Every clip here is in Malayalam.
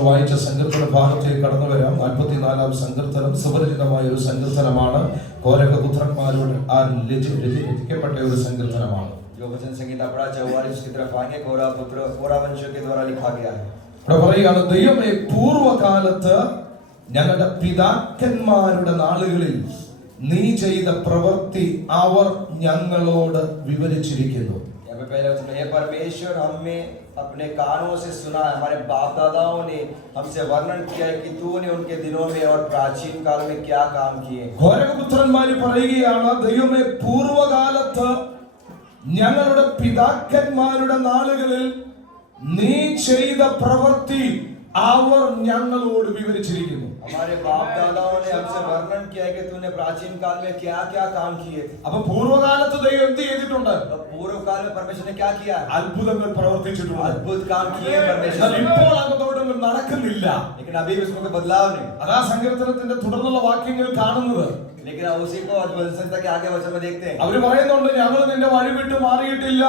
നമ്മൾ വായിച്ച സങ്കീർത്തന ഭാഗത്തേക്ക് കടന്നു വരാം. 44-ാം സങ്കീർത്തനം സുപരിചിതമായ ഒരു സങ്കീർത്തനമാണ്. കോരഹപുത്രന്മാരോട് രചിക്കപ്പെട്ട ഒരു സങ്കീർത്തനമാണ്. जो वचन संगीता पढ़ा 44 की तरफ आगे कोरा वंशों के द्वारा लिखा गया है. ഇവിടെ പറയുകയാണ്, ദൈവമേ പൂർവകാലത്ത് ഞങ്ങളുടെ പിതാക്കന്മാരുടെ നാളുകളിൽ നീ ചെയ്ത പ്രവൃത്തി അവർ ഞങ്ങളോട് വിവരിച്ചിരിക്കുന്നു. पहले परमेश्वर हमें अपने कानों से सुना है, हमारे बाप दादाओं ने हमसे वर्णन किया है कि तूने उनके दिनों में और प्राचीन काल में क्या काम किए. കോരഹപുത്രന്മാർ പറയുകയാണ്, ദൈവമേ പൂർവകാലത്ത് ഞങ്ങളുടെ പിതാക്കന്മാരുടെ നാളുകളിൽ നീ ചെയ്ത പ്രവൃത്തി അവർ ഞങ്ങളോട് വിവരിച്ചിരിക്കുന്നു. हमारे बाप दादाओं ने हमसे वर्णन किया है कि तूने प्राचीन काल में क्या क्या काम किए. അപ്പോൾ പൂർവകാലത്ത് ദൈവം എന്ത് ചെയ്തിട്ടുണ്ട്? पूर्व काल में परमेश्वर ने क्या किया? അത്ഭുതങ്ങൾ പ്രവർത്തിച്ചിട്ടുണ്ട്, अद्भुत काम किए परमेश्वर. ഇപ്പോൾ അങ്ങോട്ടൊന്നും നടക്കുന്നില്ല. लेकिन अभी भी उसमें कोई बदलाव नहीं. അതാ സങ്കീർത്തനത്തിന്റെ തുടർന്നുള്ള വാക്യങ്ങൾ കാണുന്നത്. लेकिन उसी को वचन के आगे वचन में देखते हैं. അവർ പറയുന്നുണ്ട്, ഞങ്ങൾ നിന്റെ വഴി വിട്ട് മാറിയിട്ടില്ല,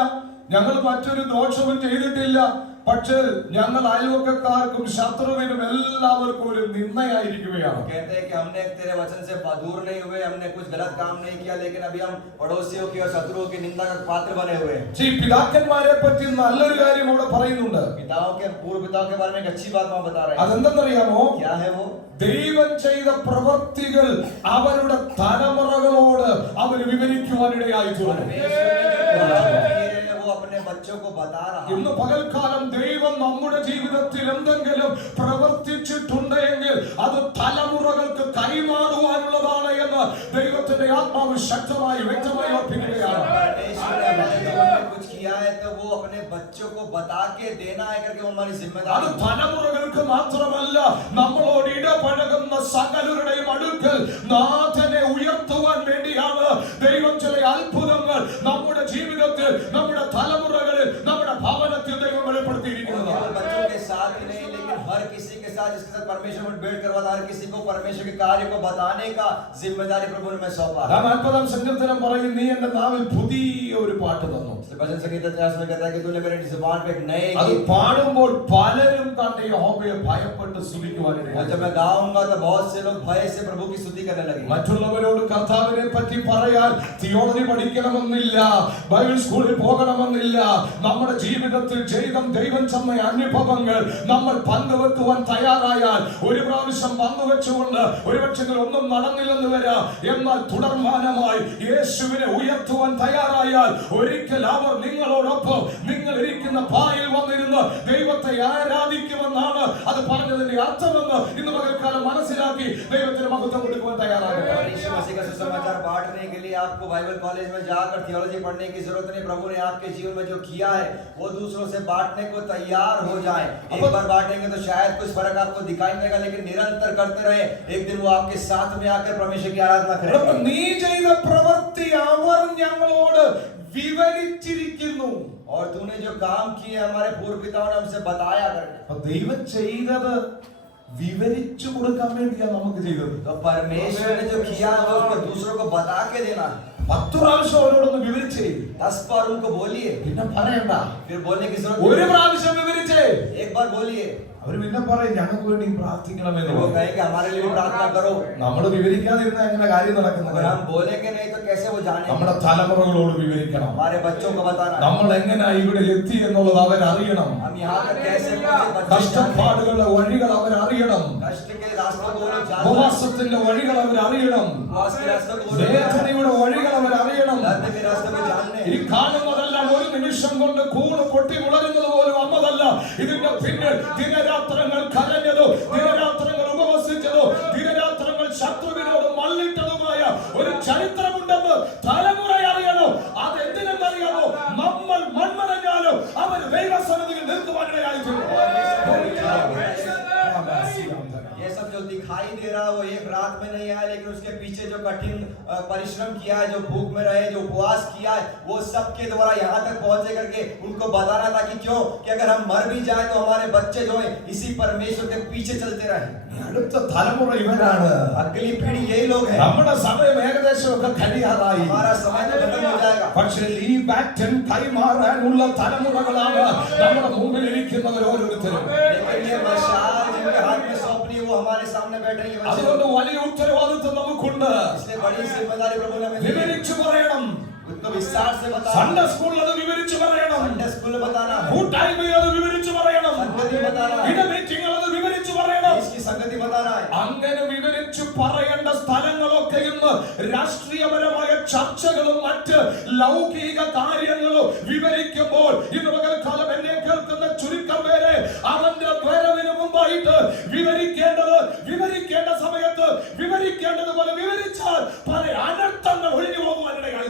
ഞങ്ങൾ മറ്റൊരു ദോഷവും ചെയ്തിട്ടില്ല, പക്ഷേ ഞങ്ങൾ അയൽവക്കക്കാർക്കും ശത്രുവിനും എല്ലാവർക്കും ഒരു നിന്ദയായിരിക്കുകയാണ്. कहते हैं कि हमने तेरे वचन से दूर नहीं हुए, हमने कुछ गलत काम नहीं किया, लेकिन अभी हम पड़ोसियों की और शत्रुओं की निंदा का पात्र बने हुए हैं. ഈ പിതാക്കന്മാരെ പറ്റി നല്ലൊരു കാര്യം ഇവിടെ പറയുന്നുണ്ട്. पिताओं के पूर्व पिताओं के बारे में एक अच्छी बात वहां बता रहे हैं. അതെന്തെന്നറിയാമോ? क्या है वो? ദൈവം ചെയ്ത പ്രവൃത്തികൾ അവരുടെ തലമുറകളോട് അവർ വിവരിക്കുവാനിടയായി തീർന്നു. अपने बच्चों को बता रहा है. ഇന്ന് പകൽക്കാലം ദൈവം നമ്മുടെ ജീവിതത്തിൽ എന്തെങ്കിലും പ്രവർത്തിച്ചിട്ടുണ്ടെങ്കിൽ അത് തലമുറകൾക്ക് കൈമാറുവാനുള്ളതാണ് എന്ന് ദൈവത്തിന്റെ ആത്മാവ് ശക്തമായി വ്യക്തമായി ഓർപ്പിക്കുകയാണ്. कुछ किया है तो वो अपने बच्चों को बता के देना है करके हमारी जिम्मेदारी. അത് തലമുറകൾക്ക് മാത്രമല്ല, നമ്മളോട് ഇടപഴകുന്ന സകലരുടെയും അടുക്കൽ നാഥനെ ഉയർത്തുവാൻ വേണ്ടിയാണ് ദൈവം ചില അത്ഭുതങ്ങൾ നമ്മുടെ ജീവിതത്തിൽ, നമ്മുടെ തലമുറകളിൽ, നമ്മുടെ ഭവനത്തിൽ ദൈവം വെളിപ്പെടുത്തിയിരിക്കുന്നത്. बच्चों के साथ ही नहीं, लेकिन हर किसी के साथ जिसके साथ परमेश्वर में भेंट करवाता, हर किसी को परमेश्वर के कार्य को बताने का जिम्मेदारी प्रभु ने मैं सौंपा. 40-ാം സങ്കീർത്തനം പറയും, നീ എന്റെ നാവിൽ പുതിയ ഒരു പാട്ട് തന്നു. भजन संगीत में कहता है कि तूने मेरी जुबान पे एक नए അത് പാടുമ്പോൾ പലരും തന്റെ യഹോവയെ ഭയപ്പെട്ട് സ്തുതിക്കുവാനിടയായി. जब मैं गाऊंगा तो बहुत से लोग भय से प्रभु की स्तुति करने लगे. മറ്റുള്ളവരോട് കർത്താവിനെ പറ്റി പറയാൻ തിയോളജി പഠിക്കണമെന്നില്ല, ബൈബിൾ സ്കൂളിൽ പോകണമെന്നില്ല. നമ്മുടെ ജീവിതത്തിൽ ദൈവം ചെന്ന അനുഭവങ്ങൾ നമ്മൾ പങ്കുവെക്കുവാൻ തയ്യാറായാൽ, ഒരു പ്രാവശ്യം പങ്കുവെച്ചുകൊണ്ട് ഒരുപക്ഷെ ഒന്നും നടന്നില്ലെന്ന് വരാം, എന്നാൽ തുടർമാനമായി യേശുവിനെ ഉയർത്തുവാൻ തയ്യാറായാൽ ഒരിക്കൽ അവർ നിങ്ങളോടൊപ്പം നിങ്ങൾ ഇരിക്കുന്ന പായിൽ വന്നിരുന്ന് ദൈവത്തെ ആരാധിക്കുമെന്നാണ് അത് പറഞ്ഞതിന്റെ അർത്ഥമെന്ന് ഇന്ന് പകൽക്കാലം മനസ്സിലാക്കി ദൈവത്തിന് മഹത്വം കൊടുക്കുവാൻ തയ്യാറാകുക. सुसमाचार बांटने के लिए आपको बाइबल कॉलेज में जाकर थियोलॉजी पढ़ने की जरूरत नहीं. प्रभु ने आपके जीवन में जो किया है वो दूसरों से बांटने को तैयार हो जाए. एक बार बांटेंगे तो शायद कुछ फर्क आपको दिखाई देगा, लेकिन निरंतर करते रहे, एक दिन वो आपके साथ में आकर परमेश्वर की आराधना करेगा. നീ ചെയ്ത പ്രവൃത്തി അവർ ഞങ്ങളോട് വിവരിച്ചിരിക്കുന്നു. और तूने जो काम किए हमारे पूर्व पिताओं ने हमसे बताया करके. ദൈവം ചെയ്തത് വിവരിച്ചു കൊടുക്കാൻ വേണ്ടിയാണ് നമുക്ക് ചെയ്തത്. तो परमेश्वर ने जो किया है उसको दूसरों को बता के देना. 10 പ്രാവശ്യം അവരോടൊന്ന് വിവരിച്ചേ, 10 बार उनको बोलिए, പിന്നെ പറയണ്ട. फिर बोलने की जरूरत ഒരു പ്രാവശ്യം വിവരിച്ചേ, एक बार बोलिए. അവർ പിന്നെ പറയും ഞങ്ങൾക്ക് വേണ്ടി പ്രാർത്ഥിക്കണമെന്ന്. वो कहेंगे हमारे लिए प्रार्थना करो. നമ്മൾ വിവരിക്കാതിരുന്ന എങ്ങനെ കാര്യം നടക്കുന്നത്? अगर हम बोलेंगे नहीं तो कैसे वो जानेंगे? നമ്മുടെ തലമുറകളോട് വിവരിക്കണം. हमारे बच्चों को बताना. നമ്മൾ എങ്ങനെ ഇവിടെ എത്തി എന്നുള്ളത് അവരറിയണം. हम यहाँ तक कैसे पहुंचे, കഷ്ടപ്പാടുകളുടെ വഴികൾ അവരറിയണം. कष्ट के रास्तों को वो जानना. ഉപവാസത്തിന്റെ വഴികൾ അവരറിയണം. उपवास के रास्तों को വേദനയുടെ വഴികൾ അവരറിയണം. दर्द के रास्ते में जानने. ഈ കാണുന്നതെല്ലാം ഒരു നിമിഷം കൊണ്ട് കൂണ് പൊട്ടി മുളരുന്നത് പോലും വന്നതല്ല. ഇതിന്റെ പിന്നിൽ ദിനരാത്രങ്ങൾ കരഞ്ഞതോ, ദിനരാത്രങ്ങൾ ഉപവസിച്ചതോ, ദിനരാത്രങ്ങൾ ശത്രുവിനോട് മല്ലിട്ടതുമായ ഒരു ചരിത്രമുണ്ടെന്ന് തലമുറ അറിയണോ. അതെന്തിനെന്നറിയാമോ? നമ്മൾ മൺമറഞ്ഞാലും അവർ ദൈവസന്നിധിയിൽ നിൽക്കുവാനിടയായിട്ടുണ്ട്. ये सब जो दिखाई दे रहा है वो एक रात में नहीं आया, लेकिन उसके पीछे जो कठिन परिश्रम किया है, जो भूख में रहे, जो उपवास किया है, वो सबके द्वारा यहाँ तक पहुंचे करके उनको बताना था कि क्यों कि अगर हम मर भी जाए तो हमारे बच्चे जो है इसी परमेश्वर के पीछे चलते रहे. അടുത്ത തലമുറ ഇവരാണ്. अगली पीढ़ी यही लोग हैं. നമ്മുടെ സമയം ഏകദേശം ഒക്കെ കഴിയാറായി. हमारा समय तो खत्म हो जाएगा. പക്ഷേ ഈ ബാറ്റൺ കൈമാറാനുള്ള തലമുറകളാണ് നമ്മുടെ മുമ്പിൽ ഇരിക്കുന്നവർ ഓരോരുത്തരും. लेकिन ये मशाल बच्चे അതുകൊണ്ട് വലിയ ഉത്തരവാദിത്വം നമുക്കുണ്ട്. इसलिए बड़ी जिम्मेदारी प्रभु ने हमें दी है। വിവരിച്ചു പറയണം. उसको विस्तार से बताना, സൺഡേ സ്കൂളിൽ അത് വിവരിച്ചു പറയണം. संडे स्कूल में बताना, കൂട്ടായ്മയിൽ അത് വിവരിച്ചു പറയണം. संगति बताना, ഇട മീറ്റിംഗിൽ അത് വിവരിച്ചു പറയണം. इसकी संगति बताना है। അങ്ങനെ വിവരിച്ചു പറയേണ്ട സ്ഥലങ്ങളൊക്കെ ഇന്ന് രാഷ്ട്രീയപരമായ ചർച്ചകളും മറ്റ് ലൗകിക കാര്യങ്ങളും വിവരിക്കുമ്പോൾ ഇന്ന് പകൽക്കാലം എന്നെ കേൾക്കുന്ന ചുരുക്കം പേരെ അവന്റെ വരവിന് മുമ്പായിട്ട് വിവരിക്കേണ്ട സമയത്ത് വിവരിക്കേണ്ടതുപോലെ വിവരിച്ചാൽ പല അനർത്ഥങ്ങൾ ഒഴിഞ്ഞു പോകുവാനിടയായി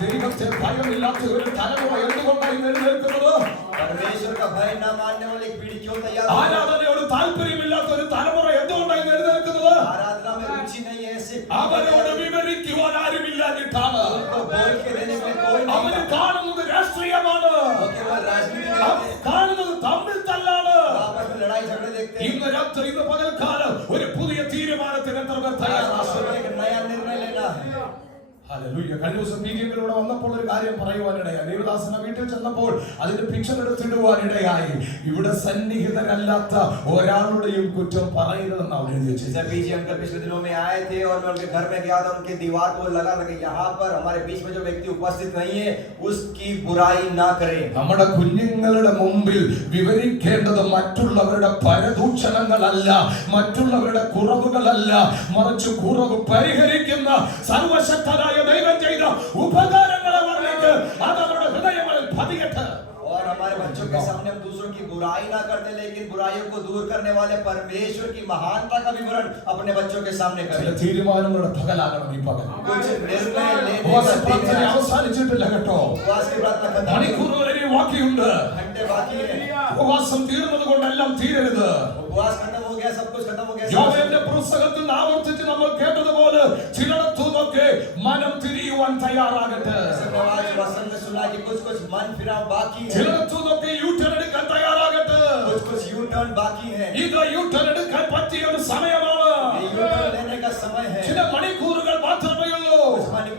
ദൈവത്തെ ഭയമില്ലാത്ത ഒരു തലമുറ എന്തുകൊണ്ടാണ് എഴുന്നേൽക്കുന്നത്? परमेश्वर का भय न मानने वाली एक पीढ़ी क्यों तैयार है? ആരാധനയോട് താല്പര്യമില്ലാത്ത ഒരു തലമുറ എന്തുകൊണ്ടാണ് എഴുന്നേൽക്കുന്നത്? आराधना में रुचि नहीं है, ऐसे അവരോട് വിവരിക്കുവാൻ ആരുമില്ലാഞ്ഞിട്ടാണ്. उनको बोल के देने के लिए कोई नहीं അവര് കാണുന്നത് രാഷ്ട്രീയമാണ്, वो केवल राजनीति അവർ देखते हैं, കാണുന്നത് തമ്മിൽ തല്ലാണ്. आपस में लड़ाई झगड़े देखते हैं। ഇന്ന് രാത്രി ഇന്ന് പകൽക്കാലം ഒരു പുതിയ തീരുമാനത്തിന് എത്ര പേർ തയ്യാറാണ്? राष्ट्र में एक नया निर्णय लेना है। ഹല്ലേലൂയ. കഴിഞ്ഞ ദിവസം മീഡിയയിലൂടെ വന്നപ്പോൾ ഒരു കാര്യം പറയുവാനിടയായി. ദേവദാസന വീട്ടിൽ ചെന്നപ്പോൾ അതിന്റെ പിക്ചർ എടുത്തിടുവാനിടയായി. ഇവിടെ സന്നിഹിതരല്ലാത്ത ഒരാളുടെയും കുറ്റം പറയരുതെന്ന് അവിടെ എഴുതി വെച്ചു. जब बीजी अंकल पिछले दिनों में आए थे और मैं उनके घर में गया था, उनके दीवार को लगा कि यहाँ पर हमारे बीच में जो व्यक्ति उपस्थित नहीं है उसकी बुराई ना करें। നമ്മുടെ കുഞ്ഞുങ്ങളുടെ മുമ്പിൽ വിവരിക്കേണ്ടത് മറ്റുള്ളവരുടെ പരദൂഷണങ്ങളല്ല, മറ്റുള്ളവരുടെ കുറവുകളല്ല, മറിച്ച് കുറവ് പരിഹരിക്കുന്ന സർവശക്തനായ ദൈവം ചെയ്ത ഉപകാരങ്ങളെ വർണ്ണിച്ച് അത് അവരുടെ ഹൃദയങ്ങളിൽ പതിയട്ടെ. और हमारे बच्चों के सामने हम दूसरों की बुराई ना करते, लेकिन बुराइयों को दूर करने वाले परमेश्वर की महानता का विवरण अपने बच्चों के सामने ചില करें। തീരുമാനങ്ങളുടെ പകലാകണം ഈ പകൽ. कुछ निर्णय लेने ഉപവാസ का दिन പ്രാർത്ഥന है। അവസാനിച്ചിട്ടില്ല കേട്ടോ. उपवास की प्रार्थना खत्म नहीं, മണിക്കൂറുകൾ ഇനി ബാക്കിയുണ്ട്. घंटे बाकी है। ഉപവാസം തീർന്നത് കൊണ്ടെല്ലാം തീരരുത്. उपवास खत्म हो गया, सब कुछ खत्म हो गया। യോവേലിന്റെ പുസ്തകത്തിൽ ആവർത്തിച്ച് നമ്മൾ കേട്ടതുപോലെ ചിലടത്തുനിന്നൊക്കെ മനം തിരിയുവാൻ തയ്യാറാകട്ടെ. वचन में सुना कि कुछ कुछ मन फिराव बाकी है, ചിലടത്തുനിന്നൊക്കെ യൂട്ടേൺ എടുക്കാൻ തയ്യാറാകട്ടെ. कुछ कुछ यू टर्न बाकी है। ഇത് യൂട്ടേൺ എടുക്കാൻ പറ്റിയ ഒരു സമയമാണ്. ये यू टर्न लेने का समय है। ചില മണിക്കൂറുകൾ മാത്രമേ ഉള്ളൂ.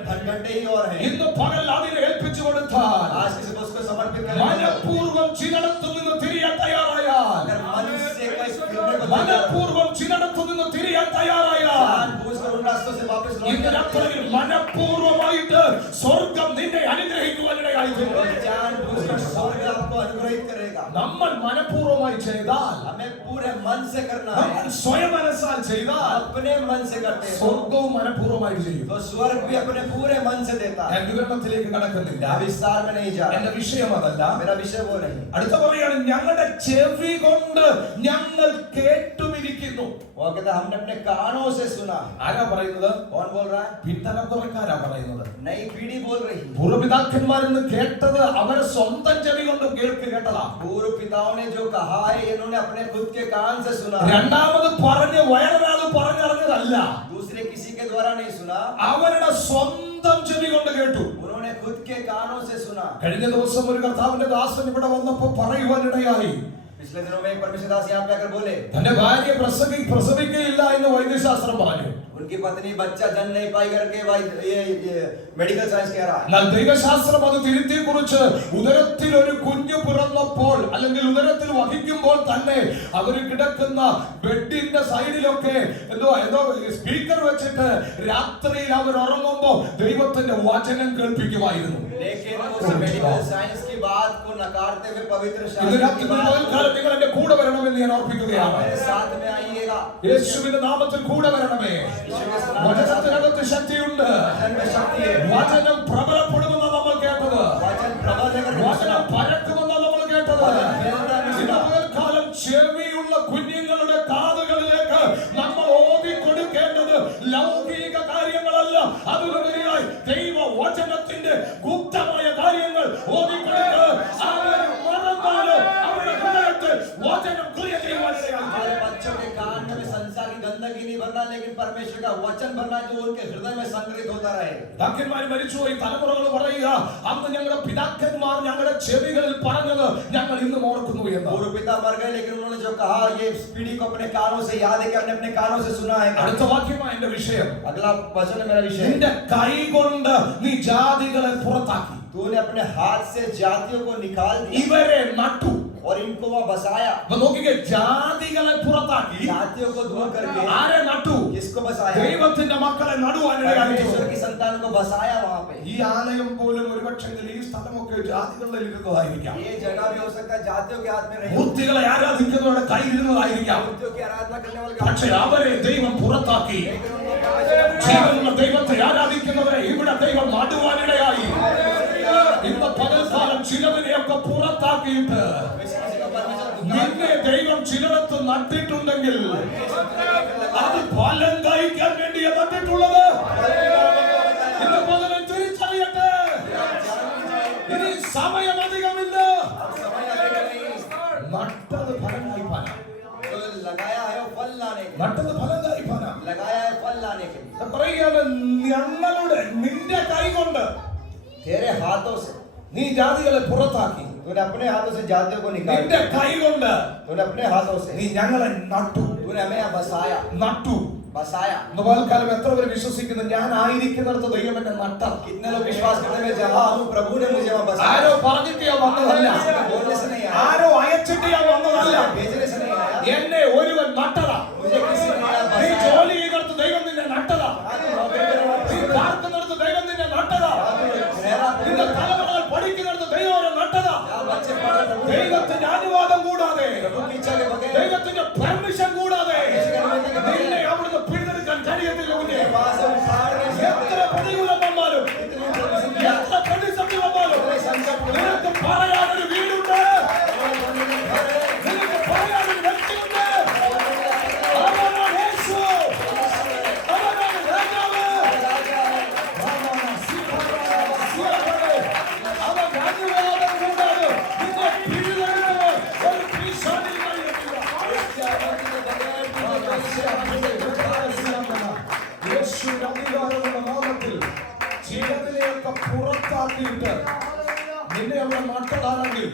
कुछ घंटे ही और हैं। ഇന്ന് പകൽ അതിനെ ഏൽപ്പിച്ചു കൊടുത്താൽ आज किसी को उसको समर्पित करें। മനഃപൂർവ്വം ചിലടത്തു നിന്ന് തിരിയാൻ തയ്യാറായാൽ, अगर मन से कोई फिरने को तैयार മനഃപൂർവ്വം ചിലടത്തു നിന്ന് തിരിയാൻ തയ്യാറായാൽ, जानबूझकर उन रास्तों से वापस लौट ഇന്ന് जाए। രാത്രിയിൽ മനഃപൂർവ്വമായിട്ട് സ്വർഗം നിന്നെ അനുഗ്രഹിക്കുവാനിടയായി തീരും. जानबूझकर स्वर्ग आपको अनुग्रहित करेगा। നമ്മൾ മനഃപൂർവ്വമായി ചെയ്താൽ, हमें पूरे मन से करना നമ്മൾ है। സ്വയം മനസ്സാൽ ചെയ്താൽ अपने मन से करते हैं സ്വർഗവും മനഃപൂർവ്വമായി ചെയ്യും. तो स्वर्ग भी अपने पूरे मन से देता है। ഞാൻ വിവരണത്തിലേക്ക് കടക്കുന്നില്ല. मैं विस्तार में नहीं जा എന്റെ रहा, വിഷയം അതല്ല. मेरा विषय वो नहीं। അടുത്ത പറയാണ്, ഞങ്ങളുടെ ചെവി കൊണ്ട് ഞങ്ങൾ കേട്ടുമിരിക്കുന്നു. वो कहता है हमने अपने कानों से सुना। ആരാ പറയുന്നത്? कौन बोल रहा है? പിന്തലമുറക്കാരാ പറയുന്നത്. नई पीढ़ी बोल रही है। പൂർവ്വപിതാക്കന്മാരെന്ന് കേട്ടത് അവരെ സ്വന്തം ചെവി കൊണ്ട് കേട്ടതാ. पूर्व पिताओं ने जो कहा है इन्होंने अपने खुद के कान से सुना। രണ്ടാമത് പറഞ്ഞ് വേറൊരാൾ പറഞ്ഞറിഞ്ഞതല്ല, दूसरे किसी के द्वारा नहीं सुना, അവരുടെ സ്വന്തം ചെവി കൊണ്ട് കേട്ടു. उन्होंने खुद के कानों से सुना। കഴിഞ്ഞ ദിവസം ഒരു കർത്താവിന്റെ ദാസൻ ഇവിടെ വന്നപ്പോ പറയുവാനിടയായി, पिछले दिनों में एक परमेश्वर दास यहाँ पे आकर बोले തന്റെ ഭാര്യ പ്രസവിക്കയില്ല എന്ന് വൈദ്യശാസ്ത്രം പറഞ്ഞു. उनकी पत्नी बच्चा जन्म नहीं पाई करके भाई ये मेडिकल साइंस कह रहा है। എന്നാൽ ദൈവശാസ്ത്രം അത് തിരുത്തി കുറിച്ച് ഉദരത്തിൽ ഒരു കുഞ്ഞു പിറന്നപ്പോൾ അല്ലെങ്കിൽ ഉദരത്തിൽ വഹിക്കുമ്പോൾ തന്നെ അവര് കിടക്കുന്ന ബെഡിന്റെ സൈഡിലൊക്കെ എന്തോ സ്പീക്കർ വെച്ചിട്ട് രാത്രിയിൽ അവർ ഉറങ്ങുമ്പോൾ ദൈവത്തിന്റെ വചനം കേൾപ്പിക്കുമായിരുന്നു. लेकिन उस मेडिकल साइंस की बात को नकारते हुए पवित्र ഇന്ന് शास्त्र രാത്രി की बात പകൽക്കാലം നിങ്ങൾ എന്റെ കൂടെ വരണമെന്ന് ഞാൻ ഓർപ്പിക്കുകയാണ്. मेरे साथ में आइएगा। യേശുവിന്റെ നാമത്തിൽ കൂടെ വരണമേ. വചനത്തിനകത്ത് ശക്തിയുണ്ട്. वचन में शक्ति है। വചനം പ്രബലപ്പെടുമെന്നാണ് നമ്മൾ കേട്ടത്. वचन प्रबल है करके വചനം പരക്കുമെന്നാണ് നമ്മൾ കേട്ടത്. ഇന്ന് പകൽക്കാലം ചെവിയുള്ള കുഞ്ഞുങ്ങളുടെ കാതുകളിലേക്ക് നമ്മൾ ഓതിക്കൊടുക്കേണ്ടത് ലൗകിക കാര്യങ്ങളല്ല, അതിലുപരിയായി ദൈവ വചനത്തിന്റെ ഗുപ്തമായ കാര്യങ്ങൾ ഓതിക്കൊടുത്ത് അവർ മറന്നാല് അവരുടെ ഹൃദയത്തിൽ വചനം ക്രിയ ചെയ്യുവാൻ हमारे बच्चों के कान में संसार की गंदगी नहीं भरना, लेकिन परमेश्वर का वचन बनना जो उनके हृदय में संग्रहित होता रहे। പിതാക്കന്മാർ മരിച്ചുപോയി, തലമുറകൾ പറയുക അന്ന് ഞങ്ങളുടെ പിതാക്കന്മാർ ഞങ്ങളുടെ ചെവികളിൽ പറഞ്ഞത് ഞങ്ങൾ ഇന്നും ഓർക്കുന്നു എന്ന്. पूर्व पिता मर गए लेकिन उन्होंने जो कहा ये इस पीढ़ी को अपने कानों से याद है कि हमने अपने कानों से सुना है। അടുത്ത വാക്യമാണ് എന്റെ വിഷയം. अगला वचन है मेरा विषय। നിന്റെ കൈ കൊണ്ട് നീ ജാതികളെ പുറത്താക്കി, तूने अपने हाथ से जातियों को निकाल दिया ഇവരെ നട്ടു. और इनको वहां बसाया। അപ്പൊ നോക്കിക്കേ, ജാതികളെ പുറത്താക്കി जातियों को दूर करके ആരെ നട്ടു? किसको बसाया? ദൈവത്തിന്റെ മക്കളെ നടുവാനിടയാക്കി. परमेश्वर की संतान को बसाया वहां पे। ഈ ആലയം പോലും ഒരുപക്ഷെങ്കിൽ ഈ സ്ഥലമൊക്കെ ജാതികളിൽ ഇരുന്നതായിരിക്കാം. ये जगह भी हो सकता है जातियों के हाथ में रही, മൂർത്തികളെ ആരാധിക്കുന്നവരുടെ കയ്യിലിരുന്നതായിരിക്കാം. मूर्तियों की आराधना करने वाले के പക്ഷെ അവരെ ദൈവം പുറത്താക്കി. लेकिन उनको परमेश्वर ജീവനുള്ള ദൈവത്തെ ആരാധിക്കുന്നവരെ ഇവിടെ ദൈവം നടുവാനിടയായി. ഇന്ന് പകൽക്കാലം ചിലതിനെയൊക്കെ പുറത്താക്കിയിട്ട് നിന്നെ ദൈവം ചിലടത്ത് നട്ടിട്ടുണ്ടെങ്കിൽ അത് ഫലം കഴിക്കാൻ വേണ്ടിയാ നട്ടിട്ടുള്ളത്. ഇന്ന് പകരം തിരിച്ചറിയട്ടെ, ഇനി സമയം അധികമില്ല. നട്ടത് ഫലം കഴിപ്പാനാ, जो लगाया है वो फल लाने के लिए, നട്ടത് ഫലം കഴിപ്പാനാ. लगाया है फल लाने के लिए। പറയുകയാണ്, ഞങ്ങളുടെ നിന്റെ കൈ കൊണ്ട് तेरे हाथों से നീ ജാതികളെ പുറത്താക്കി. तूने अपने हाथों से जातियों को निकाल നിന്റെ दिया, കൈ കൊണ്ട് तूने अपने हाथों से നീ ഞങ്ങളെ നട്ടു. तूने हमें यहाँ बसाया നട്ടു. बसाया। ഇന്ന് പകൽക്കാലം എത്ര പേര് വിശ്വസിക്കുന്നു ഞാൻ ആയിരിക്കുന്നിടത്ത് ദൈവം എന്നെ നട്ട? कितने लोग विश्वास करते हैं जहाँ हूँ प्रभु ने मुझे वहाँ बसाया। ആരോ പറഞ്ഞിട്ട് ഞാൻ വന്നതല്ല, बोलने से नहीं आया, ആരോ അയച്ചിട്ട് ഞാൻ വന്നതല്ല. भेजने से नहीं आया, എന്നെ ഒരുവൻ നട്ടതാ. मुझे किसी ने यहाँ നീ बसाया। ജോലി ചെയ്തിടത്ത് ദൈവം നിന്നെ നട്ടതാ. हाँ, तो नौकरी करने वाला നീ പാർക്കുന്നിടത്ത് ദൈവം നിന്നെ നട്ടതാ. मेरा നിന്റെ തലമുറകൾ പഠിക്കുന്നിടത്ത് ദൈവം അവരെ നട്ടതാ. यहाँ बच्चे पढ़ रहे प्रभु ദൈവത്തിന്റെ അനുവാദം കൂടാതെ, प्रभु की इच्छा के बगैर ദൈവത്തിന്റെ പെർമിഷൻ കൂടാതെ നിന്നെ അവിടുന്ന് പിടിച്ചെടുക്കാൻ കഴിയത്തില്ല. കുഞ്ഞെ, वहाँ से उखाड़ नहीं എത്ര सकते। പ്രതികൂലം വന്നാലും, इतनी प्रतिसंधि आ- എത്ര പ്രതിസന്ധി വന്നാലും इतने संकट में നിനക്ക് പറയാനൊരു വീടുണ്ട്, നിനക്ക് പറയാനൊരു വ്യക്തിയുണ്ട്. അവനാണ് യേശു, അവനാണ് രാജാവ്. അവൻ രാജ്യവാദം കൂടാതെ നിന്നെ പിടിതെടുത്ത് ഒരു പിശാചിന് കഴിയത്തില്ല. യേശുവിന്റെ അധികാരമുള്ള നാമത്തിൽ ചിലതിനെയൊക്കെ പുറത്താക്കിയിട്ട് നിന്നെ അവിടെ നട്ടതാണെങ്കിൽ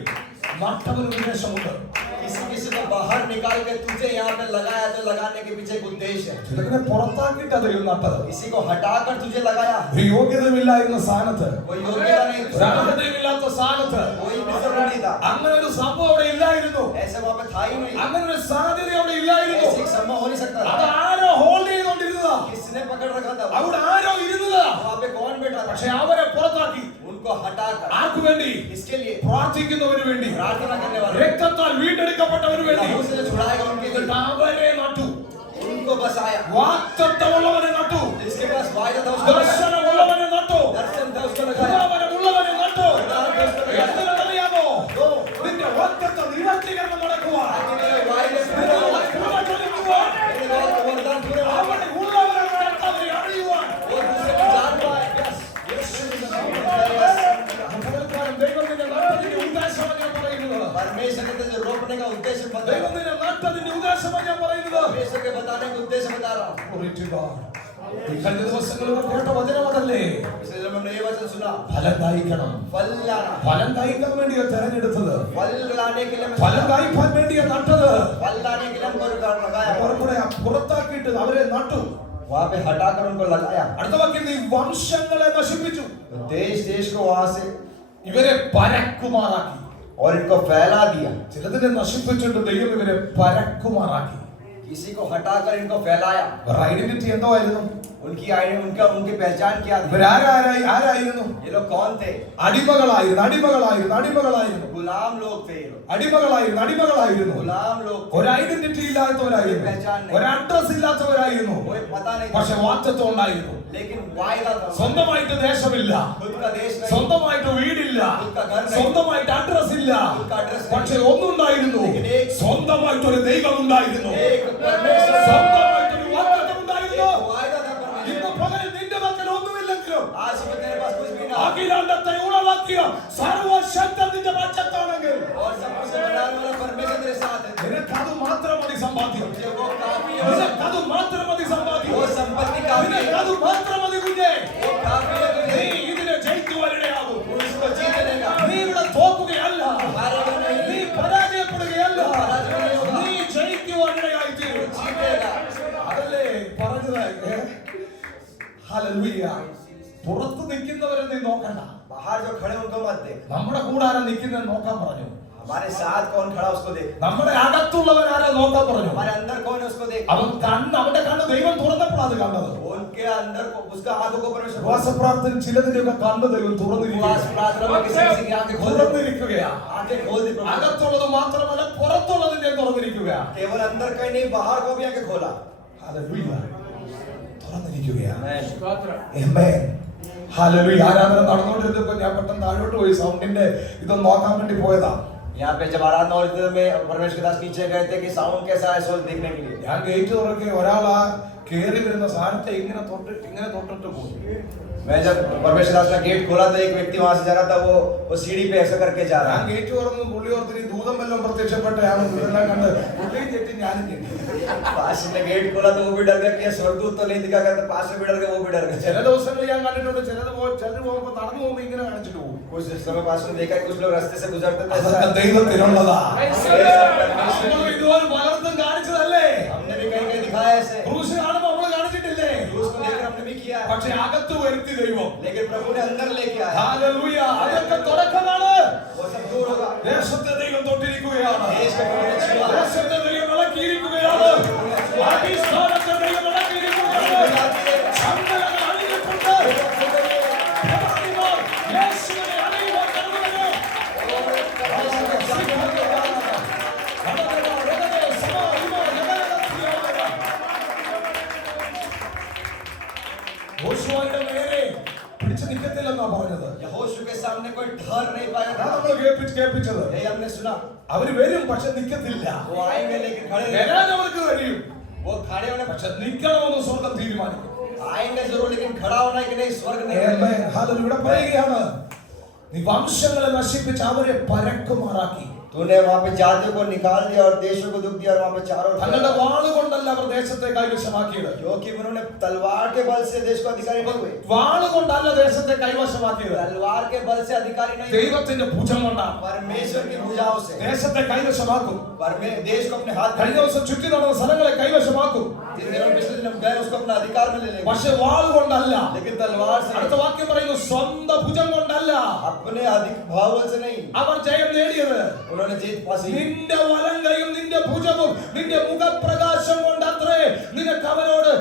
നട്ടവന് ഉദ്ദേശമുണ്ട്. किसी किसी को बाहर निकाल के तुझे यहाँ पे लगाया तो लगाने के पीछे एक उद्देश्य है। ചിലതിനെ പുറത്താക്കിയിട്ടാ ദൈവം നട്ടത്. किसी को हटाकर तुझे लगाया, ഒരു യോഗ്യതയില്ലായിരുന്ന സ്ഥാനത്ത്, कोई योग्यता नहीं ഒരു थी, അർഹതയുമില്ലാത്ത സ്ഥാനത്ത് कोई डिजर्व नहीं था, അങ്ങനെ ഒരു സംഭവം അവിടെ ഇല്ലായിരുന്നു. ऐसे वहाँ पे था ही नहीं, അങ്ങനെ ഒരു സാധ്യത അവിടെ ഇല്ലായിരുന്നു. ऐसे एक संभव हो नहीं सकता അത് था। ആരോ ഹോൾഡ് ചെയ്തുകൊണ്ടിരുന്നതാ. किसने पकड़ रखा था? അവിടെ ആരോ ഇരുന്നതാ. वहाँ पे कौन बैठा था? പക്ഷെ അവരെ പുറത്താക്കി. उनको हटाकर ആർക്കു വേണ്ടി? इसके लिए പ്രാർത്ഥിക്കുന്നവന് വേണ്ടി, प्रार्थना करने वाले, രക്തത്താൽ വീണ്ടെടുക്കപ്പെട്ടവന് വേണ്ടി. लहू से जो छुड़ाएगा उनके लिए, അവരെ നട്ടു. उनको बसाया। വാഗ്ദത്തമുള്ളവനെ നട്ടു. जिसके पास वायदा था उसको लगाया, ദർശനമുള്ളവനെ നട്ടു. दर्शन था उसको लगाया, ഉള്ളവനെ നട്ടു. उदाहरण था उसको लगाया। എന്തിനറിയാമോ? तो നിന്റെ വാഗ്ദത്ത നിവർത്തീകരണം നടക്കുവാൻ, मेरे वायदे पूरे നിന്റെ हुए, കൃപ ജ്വലിക്കുവാൻ, मेरे द्वारा के वरदान पूरे हुए, അവിടെ ഉള്ളവരെ കർത്താവിനെ അറിയുവാൻ. और दूसरे को जान पाए। यस, പകൽക്കാലം ദൈവം നിന്നെ നട്ടതിന്റെ ഉദ്ദേശമാണ് ഞാൻ പറയുന്നത്. परमेश्वर के जो रोकने का उद्देश्य बता ദൈവം നിന്നെ നട്ടതിന്റെ ഉദ്ദേശമാണ് ഞാൻ പറയുന്നത്. परमेश्वर के बताने का उद्देश्य बता रहा हूँ। Glory to God. ഈ കഴിഞ്ഞ ദിവസങ്ങളിൽ കേട്ട വചനം അതല്ലേ? इसलिए जब हमने ये वचन सुना, ഫലം കായ്ക്കണം. फल लाना, ഫലം കായ്ക്കാൻ വേണ്ടിയാ തെരഞ്ഞെടുത്തത്. फल लाने के लिए ഫലം കായ്പാൻ വേണ്ടിയാ നട്ടത്. फल लाने के लिए हमको लगाया, അവർ കൂടെ പുറത്താക്കിയിട്ട് അവരെ നട്ടു. वहाँ पे हटाकर उनको लगाया। അടുത്ത വാക്യം, നീ വംശങ്ങളെ നശിപ്പിച്ചു, तो देश देश को वहाँ से ഇവരെ പരക്കുമാറാക്കി. और इनको फैला दिया। ചിലതിനെ നശിപ്പിച്ചിട്ട് ദൈവം ഇവരെ പരക്കുമാറാക്കി. किसी को हटाकर इनको फैलाया। ഇവരുടെ ഐഡന്റിറ്റി എന്തോ ആയിരുന്നു? उनकी उनकी पहचान क्या थी? ഇവരാരായിരുന്നു? ये लोग कौन थे? അടിമകളായിരുന്നു. गुलाम लोग थे ये लोग, അടിമകളായിരുന്നു. गुलाम लोग थे। ഒരു ഐഡന്റിറ്റി ഇല്ലാത്തവരായിരുന്നു, ഒരു അഡ്രസ് ഇല്ലാത്തവരായിരുന്നു. कोई पता नहीं था, പക്ഷെ വാഗ്ദത്തം ഉണ്ടായിരുന്നു. लेकिन वायदा था। സ്വന്തമായിട്ട് ദേശമില്ല, खुद का देश नहीं, സ്വന്തമായിട്ട് വീടില്ല, സ്വന്തമായിട്ട് അഡ്രസ് ഇല്ല. പക്ഷെ ഒന്നുണ്ടായിരുന്നു, സ്വന്തമായിട്ടൊരു ദൈവം ഉണ്ടായിരുന്നു, एक परमेश्वर, സ്വന്തമായിട്ടൊരു വാഗ്ദത്തം ഉണ്ടായിരുന്നു. एक वायदा था परमेश्वर। ഇന്ന് പകരം നിന്റെ മക്കൾ ഒന്നുമില്ലെങ്കിലും आज भी तेरे पास कुछ भी ना, അഖിലാണ്ടത്തെ ഉളവാക്കിയ സർവശക്തൻ നിന്റെ പക്ഷത്താണെങ്കിൽ और सब कुछ बनाने वाला परमेश्वर तेरे साथ है। നിനക്കത് മാത്രം മതി സമ്പാദ്യം. तुझे वो काफी है, നിനക്കത് മാത്രം മതി സമ്പാദ്യം. वो संपत्ति काफी है। ഹല്ലേലൂയ. പുറത്ത് നിൽക്കുന്നവരെ നീ നോക്കണ്ട. बाहर जो खड़े उनको मत देख, നമ്മുടെ കൂടാരം നിൽക്കുന്നത് നോക്കാൻ പറഞ്ഞു. हमारे साथ कौन खड़ा उसको देख, നമ്മുടെ അകത്തുള്ളവൻ ആരെ നോക്കാൻ പറഞ്ഞു. हमारे अंदर कौन है उसको देख। അവന്റെ കണ്ണ് ദൈവം തുറന്നപ്പോൾ അത് കണ്ടത്. उनके अंदर को उसका आंखों को परमेश्वर ഉപവാസ പ്രാർത്ഥന ചിലതിന്റെയൊക്കെ കണ്ണ് ദൈവം उपवास തുറന്നിരിക്കുകയാണ്. प्रार्थना में किसी किसी की आंखें खोल दी, തുറന്നിരിക്കുകയാണ്. आंखें खोल दी प्रभु। അകത്തുള്ളത് മാത്രമല്ല പുറത്തുള്ളതിന്റെ തുറന്നിരിക്കുകയാണ്. केवल अंदर का ही नहीं, बाहर को भी आंखें खोला। ഹല്ലേലൂയ. തുറന്നിരിക്കുകയാണ്. आमेन। ആമേൻ. ഹല്ലേലൂയ. ആരാധന നടന്നുകൊണ്ടിരുന്നപ്പോൾ ഞാൻ പെട്ടെന്ന് താഴോട്ട് പോയി സൗണ്ടിന്റെ ഇതൊന്ന് നോക്കാൻ വേണ്ടി പോയതാ. यहाँ पे जब आराधना हो रही थी में परमेश्वर के दास नीचे गए थे कि साउंड कैसा है सोच देखने के लिए। ഞാൻ ഗേറ്റ് തുറക്കെ ഒരാളാ കേറി വരുന്ന സാധനത്തെ ഇങ്ങനെ തൊട്ടിട്ട് പോയി. मैं जब परमेश्वर दास का गेट खोला तो एक व्यक्ति वहां से जा रहा था, वो सीढ़ी पे ऐसा करके जा रहा ഞാൻ है। ഗേറ്റ് തുറന്ന് പുള്ളി ഓർത്തിന് ദൂതം വല്ലതും പ്രത്യക്ഷപ്പെട്ടയാണ് ഇതെല്ലാം കണ്ട് പുള്ളിയും ചെട്ടി ഞാനും ചെട്ടി. पास ने गेट खोला तो वो भी डर गया कि ये स्वर्गदूत तो नहीं दिखा करता, पास में भी डर गया, वो भी डर गया। ചില ദിവസങ്ങൾ ഞാൻ കണ്ടിട്ടുണ്ട് ചിലർ പോകുമ്പോൾ നടന്നു പോകുമ്പോൾ ഇങ്ങനെ കാണിച്ചിട്ട് പോകും. कुछ समय पास में देखा कुछ लोग रास्ते से गुजरते थे, അതൊക്കെ ദൈവത്തിനുള്ളതാ. हमने നമ്മൾ ഇതുപോലെ പലർത്തും കാണിച്ചതല്ലേ. भी कहीं कहीं दिखाया ऐसे, ക്രൂശ് കാണുമ്പോൾ നമ്മൾ കാണിച്ചിട്ടില്ലേ. उसको देखकर हमने भी किया है। പക്ഷെ അകത്ത് വരുത്തി ദൈവം. लेकिन प्रभु ने अंदर लेके आया, ഹല്ലേലൂയ. അതൊക്കെ തുടക്കമാണ്. वो सब दूर होगा। ദേശത്തെ ദൈവം തൊട്ടിരിക്കുകയാണ്. देश का प्रभु ने छुआ, ദേശത്തെ ദൈവം ഇളക്കിയിരിക്കുകയാണ്. പാകിസ്ഥാനത്തെ ദൈവം ഇളക്കിയിരിക്കുകയാണ്. ചങ്ങലകൾ അഴിഞ്ഞിട്ടുണ്ട്. ഭരണാധിപർ യേശുവിനെ അറിയുവാൻ കഴിവുള്ളവർ. യോശുവയുടെ നേരെ പിടിച്ചു നിൽക്കത്തില്ലെന്നാ പറഞ്ഞത്. यहोशू के सामने कोई ठहर नहीं पाएगा था। നമ്മൾ കേൾപ്പിച്ചത് यही हमने सुना, അവര് വരും പക്ഷെ നിൽക്കത്തില്ല. वो आएंगे लेकिन खड़े नहीं। വരാൻ അവർക്ക് കഴിയും, वो खड़े होने പക്ഷെ നിൽക്കണമെന്ന് സ്വർഗം തീരുമാനിക്കും. आएंगे जरूर, लेकिन खड़ा होना है कि नहीं स्वर्ग नहीं। ആമേൻ. ഹല്ലേലൂയ. ഇവിടെ പറയുകയാണ് നീ വംശങ്ങളെ നശിപ്പിച്ച് അവരെ പരക്കുമാറാക്കി. तूने वहां पे जातियों को निकाल दिया और देशों को दुख दिया और वहां पे चारों തങ്ങളുടെ വാളുകൊണ്ടല്ല അവർ ദേശത്തെ കൈവശമാക്കിയത്. क्योंकि उन्होंने तलवार के बल से देश को अधिकारी नहीं हुए, വാളുകൊണ്ടല്ല ദേശത്തെ കൈവശമാക്കിയത്. तलवार के बल से अधिकारी नहीं हुए, ദൈവത്തിന്റെ ഭുജം കൊണ്ടാണ് परमेश्वर की भुजाओं से ദേശത്തെ കൈവശമാക്കും. देश को अपने हाथ में। കഴിഞ്ഞ ദിവസം ചുറ്റി നടന്ന സ്ഥലങ്ങളെ കൈവശമാക്കും. जिस दिन हम पिछले दिन हम गए उसको अपना अधिकार में ले लेंगे, പക്ഷെ വാളുകൊണ്ടല്ല. लेकिन तलवार से അടുത്ത വാക്യം പറയുന്നു സ്വന്തം ഭുജം കൊണ്ടല്ല अपने अधिक भाव से नहीं। അവർ ജയം നേടിയത്. उन्होंने जीत पासी, നിന്റെ വലങ്കയും നിന്റെ ഭുജവും നിന്റെ മുഖപ്രകാശം കൊണ്ടത്രേ നിനക്ക് അവരോട്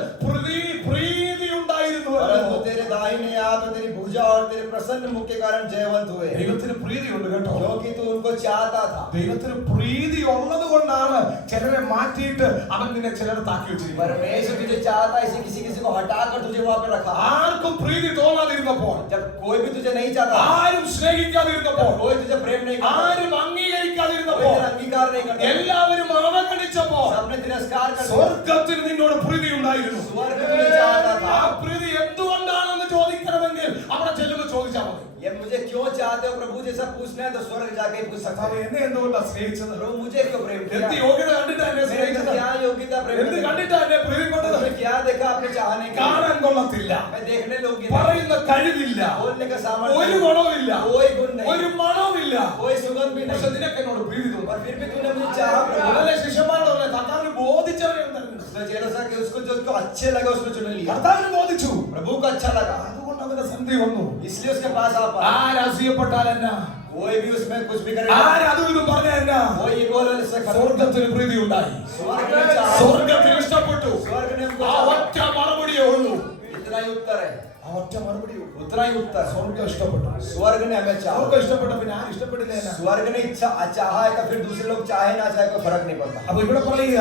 പ്രീതി ഉണ്ടായിരുന്നു. परंतु तेरे दाहिने हाथ और तेरी भुजा और तेरे प्रसन्न मुख के कारण जयवंत हुए, ദൈവത്തിന് പ്രീതിയുണ്ട് കേട്ടോ. क्योंकि तू उनको चाहता था। ദൈവത്തിന് പ്രീതി ഉള്ളത് കൊണ്ടാണ് ചിലരെ മാറ്റിയിട്ട് അവൻ നിന്നെ ചിലടത്താക്കി വെച്ചിരിക്കുന്നത്. परमेश्वर तुझे चाहता, इसे किसी किसी को हटाकर तुझे वहां पे रखा। ആർക്കും പ്രീതി തോന്നാതിരുന്നപ്പോൾ, जब कोई भी तुझे नहीं चाहता, ആരും സ്നേഹിക്കാതിരുന്നപ്പോൾ, कोई तुझे प्रेम नहीं करता, ആരും कोई അംഗീകരിക്കാതിരുന്നപ്പോൾ, तेरा अंगीकार नहीं करता, എല്ലാവരും അവഗണിച്ചപ്പോൾ सबने तिरस्कार कर दिया, സ്വർഗത്തിന് നിന്നോട് പ്രീതി ഉണ്ടായിരുന്നു. स्वर्ग तुझे चाहता ആ था। പ്രീതി എന്തുകൊണ്ടാണെന്ന് ചോദിക്കണമെങ്കിൽ അവിടെ ചെല്ലുമ്പോൾ ചോദിച്ചാൽ മതി. ये मुझे क्यों चाहते हो प्रभु जैसा पूछना है तो स्वर्ग जाके पूछ सकते കർത്താവേ, എന്നെ എന്തുകൊണ്ടാണ് സ്നേഹിച്ചത്? हो। प्रभु मुझे क्यों प्रेम എന്ത് किया, യോഗ്യത കണ്ടിട്ടാ എന്നെ मेरे अंदर സ്നേഹിച്ചത്? क्या योग्यता प्रेम എന്ത് करने की? കണ്ടിട്ടാ എന്നെ പ്രീതിപ്പെട്ടത്? तुमने क्या देखा आपने चाहने की? കാണാൻ കൊള്ളത്തില്ല, मैं देखने योग्य नहीं, പറയുന്ന കഴിവില്ല, बोलने का ഒരു सामर्थ्य, ഗുണവുമില്ല, कोई गुण नहीं, ഒരു മണവുമില്ല. कोई सुगंध भी പക്ഷെ नहीं, നിനക്ക് എന്നോട് പ്രീതി തോന്നി. और फिर भी तूने मुझे चाहा प्रभु। ഉടനെ ശിഷ്യന്മാരോട് പറഞ്ഞു, കർത്താവിന് ബോധിച്ചവരെ തിരഞ്ഞെടുത്തു. उसने चेहरा सा कि उसको जो अच्छे लगा उसने चुन लिया, കർത്താവിന് ബോധിച്ചു, प्रभु को अच्छा लगा, അതുകൊണ്ട് അവന്റെ സന്ധി വന്നു. इसलिए उसके पास आ पाया। ആരാശ്രയപ്പെട്ടാൽ എന്നാ, कोई भी उसमें कुछ भी करे, ആരതും ഇതും പറഞ്ഞ എന്നാ, कोई ये बोले इससे खत्म। സ്വർഗത്തിന് പ്രീതി ഉണ്ടായി. स्वर्ग ने चाहा, സ്വർഗത്തിന് ഇഷ്ടപ്പെട്ടു. स्वर्ग ने हमको ആ चाहा। ഒറ്റ മറുപടിയേ ഉള്ളൂ. इतना ही उत्तर है, ആ ഒറ്റ മറുപടി उतना ही उत्तर। സ്വർഗം ഇഷ്ടപ്പെട്ടു. स्वर्ग ने हमें चाहा, സ്വർഗം ഇഷ്ടപ്പെട്ട പിന്നെ ആരും ഇഷ്ടപ്പെട്ടില്ല എന്നാ. स्वर्ग ने इच्छा चाहा है तो फिर दूसरे लोग चाहे ना चाहे कोई फर्क नहीं पड़ता। അപ്പൊ ഇവിടെ പറയുക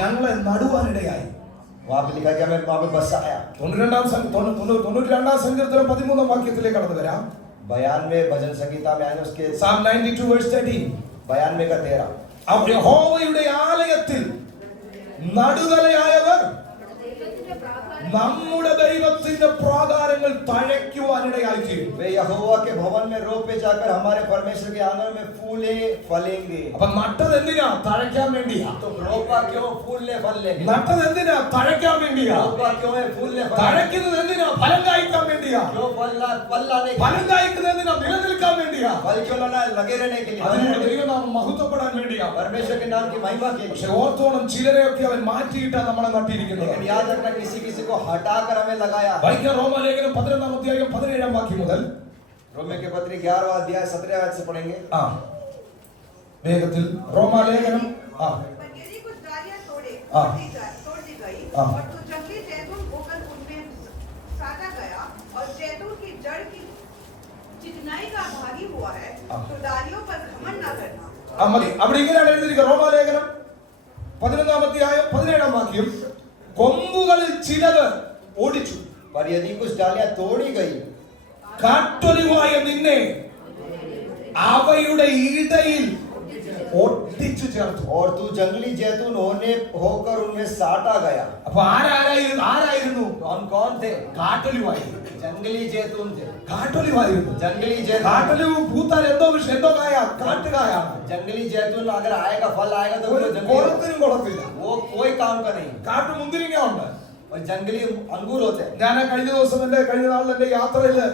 ഞങ്ങളെ നടുവാനിടയായി. वहां पे लिखा कि हमें वहां पे बसाया। 92 സങ്കീർത്തനം 13 വാക്യത്തിലേക്ക് കടന്നു വരാം. 92 भजन संगीता में आए उसके Psalm 92 verse 13. 92 का 13। അവർ യഹോവയുടെ ആലയത്തിൽ നടുതലയായവർ നമ്മുടെ ദൈവത്തിന്റെ പ്രാകാരങ്ങൾ തഴയ്ക്കുവാനിടയായിത്തീരും. वे यहोवा के भवन में रोप पे जाकर हमारे परमेश्वर के आंगन में फूले फलेंगे। അപ്പൊ നട്ടത് എന്തിനാ? തഴയ്ക്കാൻ വേണ്ടിയാ. तो रोपा क्यों? फूलने फल लेंगे। നട്ടത് എന്തിനാ? തഴയ്ക്കാൻ വേണ്ടിയാ. रोपा क्यों है? फूलने फल। തഴയ്ക്കുന്നത് എന്തിനാ? ഫലം കായ്ക്കാൻ വേണ്ടിയാ. വേണ്ടിയാ? क्यों फल लाने के लिए? ഫലം കായ്ക്കുന്നതിനാ, നിലനിൽക്കാൻ വേണ്ടിയാ. फल क्यों लाना है? लगे रहने के लिए. അതിലൂടെ ദൈവനാമം മഹത്വപ്പെടാൻ വേണ്ടിയാ. परमेश्वर के नाम की महिमा के പക്ഷെ लिए. ഓർത്തോണം, ചിലരെയൊക്കെ അവൻ മാറ്റിയിട്ടാ നമ്മളെ നട്ടിരിക്കുന്നത്. लेकिन याद रखना, किसी किसी को हटाकर हमें लगाया. വായിക്കാം റോമാലേഖനം 11-ാം അധ്യായം 17-ാം വാക്യം മുതൽ. रोमियो के पत्री 11वां अध्याय 17वें आयत से पढ़ेंगे. വേഗത്തിൽ റോമാലേഖനം. पर यदि कुछ डालियां तोड़ दी गई और तो जंगली जैतून होकर उनमें साटा गया और जैतून की जड़ की चिकनाई का भागी हुआ है, तो डालियों पर घमंड न करना. മതി. അവിടെ ഇങ്ങനെയാണ് എഴുതിയിരിക്കുക. റോമാലേഖനം 11-ാം അധ്യായം 17-ാം വാക്യം. കൊമ്പുകളിൽ ചിലത് ഓടിച്ചു, पर यदि कुछ डालियां तोड़ी गई, കാട്ടൊലിവായ നിന്നെ അവയുടെ ഇടയിൽ ഒട്ടിച്ചു ചേർത്തു. और तू जंगली जैतून होकर उनमें साटा गया. അപ്പൊ ആരായിരുന്നു? कौन कौन थे? കാട്ടൊലിവായി. जंगली जैतून थे. കാട്ടൊലിവായിരുന്നു. जंगली जैतून. കാട്ടൊലിവ് പൂത്താൽ എന്തോ കായ, കാട്ടുകായാണ്. जंगली जैतून अगर आएगा, फल आएगा तो वो जंगली കൊളത്തിനും കൊളത്തില്ല. वो कोई काम का नहीं. കാട്ടു മുന്തിരിങ്ങ ഉണ്ട്. और जंगली अंगूर होते हैं. ഞാൻ കഴിഞ്ഞ നാളിൽ എന്റെ യാത്രയില്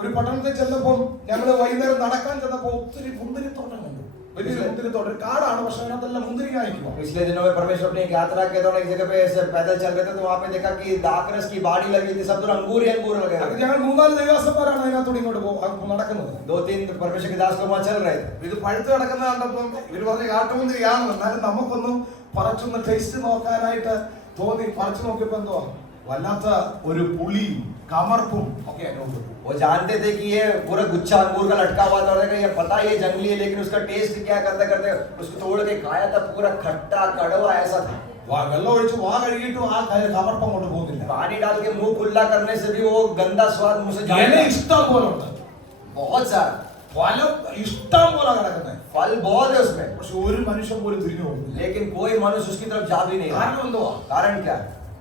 ഒരു പട്ടണത്തിൽ ചെന്നപ്പോൾ ഞങ്ങള് വൈകുന്നേരം നടക്കാൻ ചെന്നപ്പോ ഒത്തിരി മുന്തിരിത്തോട്ടം കണ്ടു. വലിയൊരു മുന്തിരിത്തോട്ടം, കാടാണ്, പക്ഷെ അതിനകത്തെല്ലാം മുന്തിരിങ്ങ ആയിരിക്കും. पिछले दिनों में परमेश्वर अपनी एक यात्रा के दौरान एक जगह पे ऐसे पैदल चल रहे थे, तो वहां पे देखा कि दाखरस की बाड़ी लगी थी, सब दूर अंगूर ही अंगूर लगे അപ്പൊ हुए. ഞങ്ങൾ 3-4 ദേവാസന്മാരാണ് അതിനകത്തോടെ ഇങ്ങോട്ട് നടക്കുന്നത്. 2-3 परमेश्वर के दास लोग वहां चल रहे थे. ഇത് പഴുത്ത് കിടക്കുന്ന കണ്ടപ്പം ഇവര് പറഞ്ഞ കാട്ടുമുന്തിരിയാണ്. എന്നാലും നമുക്കൊന്നും പറിച്ചൊന്ന് ടേസ്റ്റ് നോക്കാനായിട്ട് തോന്നി. പറിച്ചു നോക്കിയപ്പോ എന്തോ വല്ലാത്ത ഒരു പുളിയും കമർപ്പും ഒക്കെ അനുഭവപ്പെട്ടു. वो जानते थे कि ये पूरा गुच्छा अंगूर का लटका हुआ था, और ये पता ये जंगली है, लेकिन उसका टेस्ट क्या करते करते उसको तोड़ के खाया था, पूरा खट्टा कड़वा ऐसा था. വെള്ളം ഒഴിച്ച് വാ കഴുകിയിട്ടും ആ കമർപ്പം കൊണ്ട് പോകുന്നില്ല. पानी डाल के मुंह खुला करने से भी वो गंदा स्वाद मुंह से ഇല जाता. ഇഷ്ടം പോലെ ഉണ്ട്, बहुत सारा ഫലം ഇഷ്ടം പോലെ കിടക്കുന്നത്. फल बहुत है उसमें, പക്ഷെ ഒരു മനുഷ്യൻ പോലും തിരിഞ്ഞു പോകുന്നില്ല. लेकिन कोई मनुष्य उसकी तरफ जा भी नहीं रहा. കാരണം എന്തുവാ? कारण क्या?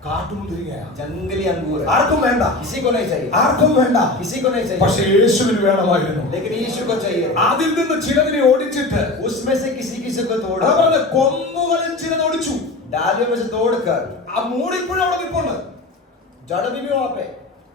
കാട്ടുമുന്തിരിങ്ങയാ. जंगली अंगूर है. ആർക്കും വേണ്ട, किसी को नहीं चाहिए. ആർക്കും വേണ്ട. किसी को नहीं പക്ഷെ चाहिए, യേശുവിന് വേണമായിരുന്നു. लेकिन यीशु को चाहिए. അതിൽ നിന്ന് ചിലതിനെ ഓടിച്ചിട്ട് उसमें से किसी किसी को तोड़, അതുപോലെ കൊമ്പുകളിൽ ചിലത് ഓടിച്ചു. डालियों में से तोड़कर, ആ മൂട് ഇപ്പോഴും അവിടെ നിൽപ്പുണ്ട്. जड़ भी वहां पे,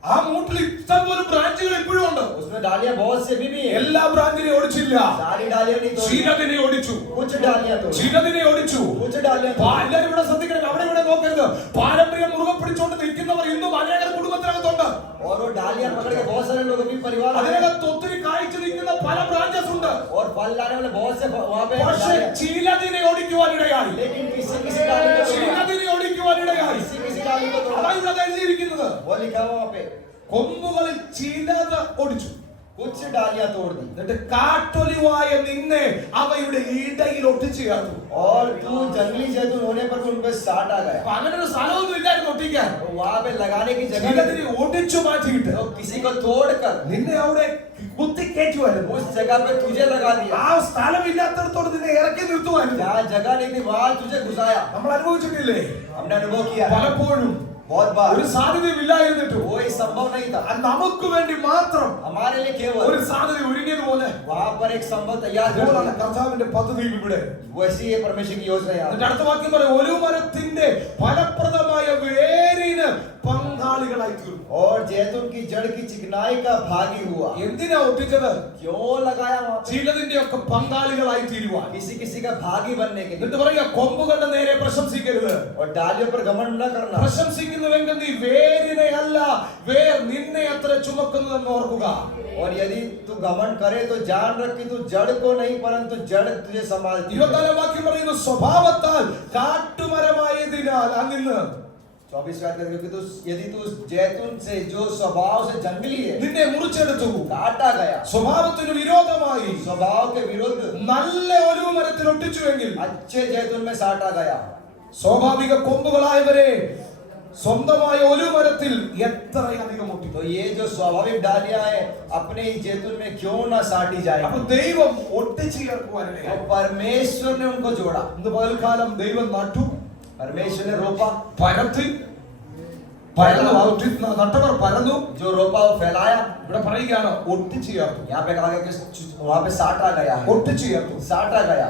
ആ മൂട്ടിൽ ഇഷ്ടംപോലെ ബ്രാഞ്ചുകൾ ഇപ്പോഴും ഉണ്ട്. उसमें डालियां बहुत से भी है. എല്ലാ ബ്രാഞ്ചിനെ ഓടിച്ചില്ല, सारी डालियां नहीं तोड़ी, ചിലതിനെ ഓടിച്ചു. कुछ डालियां तोड़ी, ചിലതിനെ ഓടിച്ചു. कुछ डालियां എല്ലാവരും ഇവിടെ ശ്രദ്ധിക്കണം, അവിടെ ഇവിടെ നോക്കരുത്. പാരമ്പര്യം മുറുകെ പിടിച്ചോണ്ട് നിൽക്കുന്നവർ ഇന്നും അനേകം കുടുംബത്തിനകത്തുണ്ട്. और वो डालियां पकड़ के बहुत सारे लोग अभी परिवार में, അതിനകത്ത് ഒത്തിരി കായ്ച്ചു നിൽക്കുന്ന പല ബ്രാഞ്ചസ് ഉണ്ട്. और फल लाने वाले बहुत से वहां पे പക്ഷെ डालियां. ചിലതിനെ ഓടിക്കുവാനിടയായി, लेकिन किसी किसी डाली को तोड़ा, ചിലതിനെ ഓടിക്കുവാനിടയായി. किसी किसी डाली को तोड़ा. അതാണ് ഇവിടെ എഴുതിയിരിക്കുന്നത്. वो लिखा हुआ वहां पे, കൊമ്പുകളിൽ ചിലത് ഓടിച്ചു. कुछ डालियां तोड़ दी. എന്നിട്ട് കാട്ടൊലിവായ നിന്നെ അവയുടെ ഇടയിൽ ഒട്ടിച്ചു ചേർത്തു. और तू जंगली जैतून होने पर उन पे साटा गया. അപ്പൊ അങ്ങനെ ഒരു സ്ഥലമൊന്നും ഇല്ലായിരുന്നു ഒട്ടിക്കാൻ. तो वहां पे लगाने की जगह नहीं. ചിലതിനെ ഒടിച്ചു മാറ്റിയിട്ട് तो किसी को तोड़कर നിന്നെ അവിടെ കുത്തിക്കയറ്റുമായിരുന്നു. उस जगह पे तुझे लगा दिया. ആ സ്ഥലമില്ലാത്തടത്തോട് നിന്നെ ഇറക്കി നിർത്തുമായിരുന്നു. जहाँ जगह नहीं थी वहां तुझे घुसाया. നമ്മൾ അനുഭവിച്ചിട്ടില്ലേ? हमने अनुभव किया है പലപ്പോഴും बहुत बार. ഒരു സാധ്യതയും ഇല്ലായിരുന്നിട്ടും कोई संभव नहीं था, നമുക്ക് വേണ്ടി മാത്രം हमारे लिए केवल ഒരു സാധ്യത ഒരുങ്ങിയതുപോലെ वहां पर एक संभव तैयार कर അതുപോലാണ് दिया. കർത്താവിന്റെ പദ്ധതിയും ഇവിടെ. वैसी ये परमेश्वर की योजना है. എന്നിട്ട് അടുത്ത വാക്യം പറയും, ഒരു മരത്തിന്റെ ഫലപ്രദമായ വേരിന് പങ്കാളികളായി തീർന്നു. और जैतून की जड़ की चिकनाई का भागी हुआ. എന്തിനാ ഒട്ടിച്ചത്? क्यों लगाया वहां पे? ചിലതിന്റെ ഒക്കെ പങ്കാളികളായി തീരുവാൻ. किसी किसी का भागी बनने के लिए. എന്നിട്ട് പറയുക, കൊമ്പുകളുടെ നേരെ പ്രശംസിക്കരുത്. और डालियों पर घमंड न करना. പ്രശംസിക്കുന്നുവെങ്കിൽ നീ വേരിനെ അല്ല, വേർ നിന്നെ അത്ര ചുമക്കുന്നതെന്ന് ഓർക്കുക. और यदि तू घमंड करे तो जान रख कि तू जड़ को नहीं परंतु जड़ तुझे संभालती है. 24 വാക്യം പറയുന്നു, സ്വഭാവത്താൽ കാട്ടുമരമായതിനാൽ അങ്ങിന്ന് 24 बात करके कि तू यदि तू जैतून से जो स्वभाव से जंगली है നിന്നെ മുറിച്ചെടുത്തു. काटा गया, സ്വഭാവത്തിന് വിരോധമായി स्वभाव के विरुद्ध നല്ല ഒലിവ് മരത്തിൽ ഒട്ടിച്ചുവെങ്കിൽ अच्छे जैतून में साटा गया. സ്വാഭാവിക കൊമ്പുകളായവരെ സ്വന്തമായ ഒലിവ് മരത്തിൽ എത്രയധികം ഒട്ടി. तो ये जो स्वाभाविक डालियां हैं अपने ही जैतून में क्यों ना साटी जाए. അപ്പൊ ദൈവം ഒട്ടിച്ചു ചേർക്കുവാനിടയായി. और परमेश्वर ने उनको जोड़ा. ഇന്ന് പകൽക്കാലം ദൈവം നട്ടു, परमेश्वर ने रोपा, പരത്തി, നട്ടവർ പരന്നു, जो रोपा वो फैलाया. ഇവിടെ പറയുകയാണ് ഒട്ടിച്ചു ചേർത്തു. यहाँ पे कहा गया कि वहां पे साटा गया है, ഒട്ടിച്ചു ചേർത്തു. साटा गया.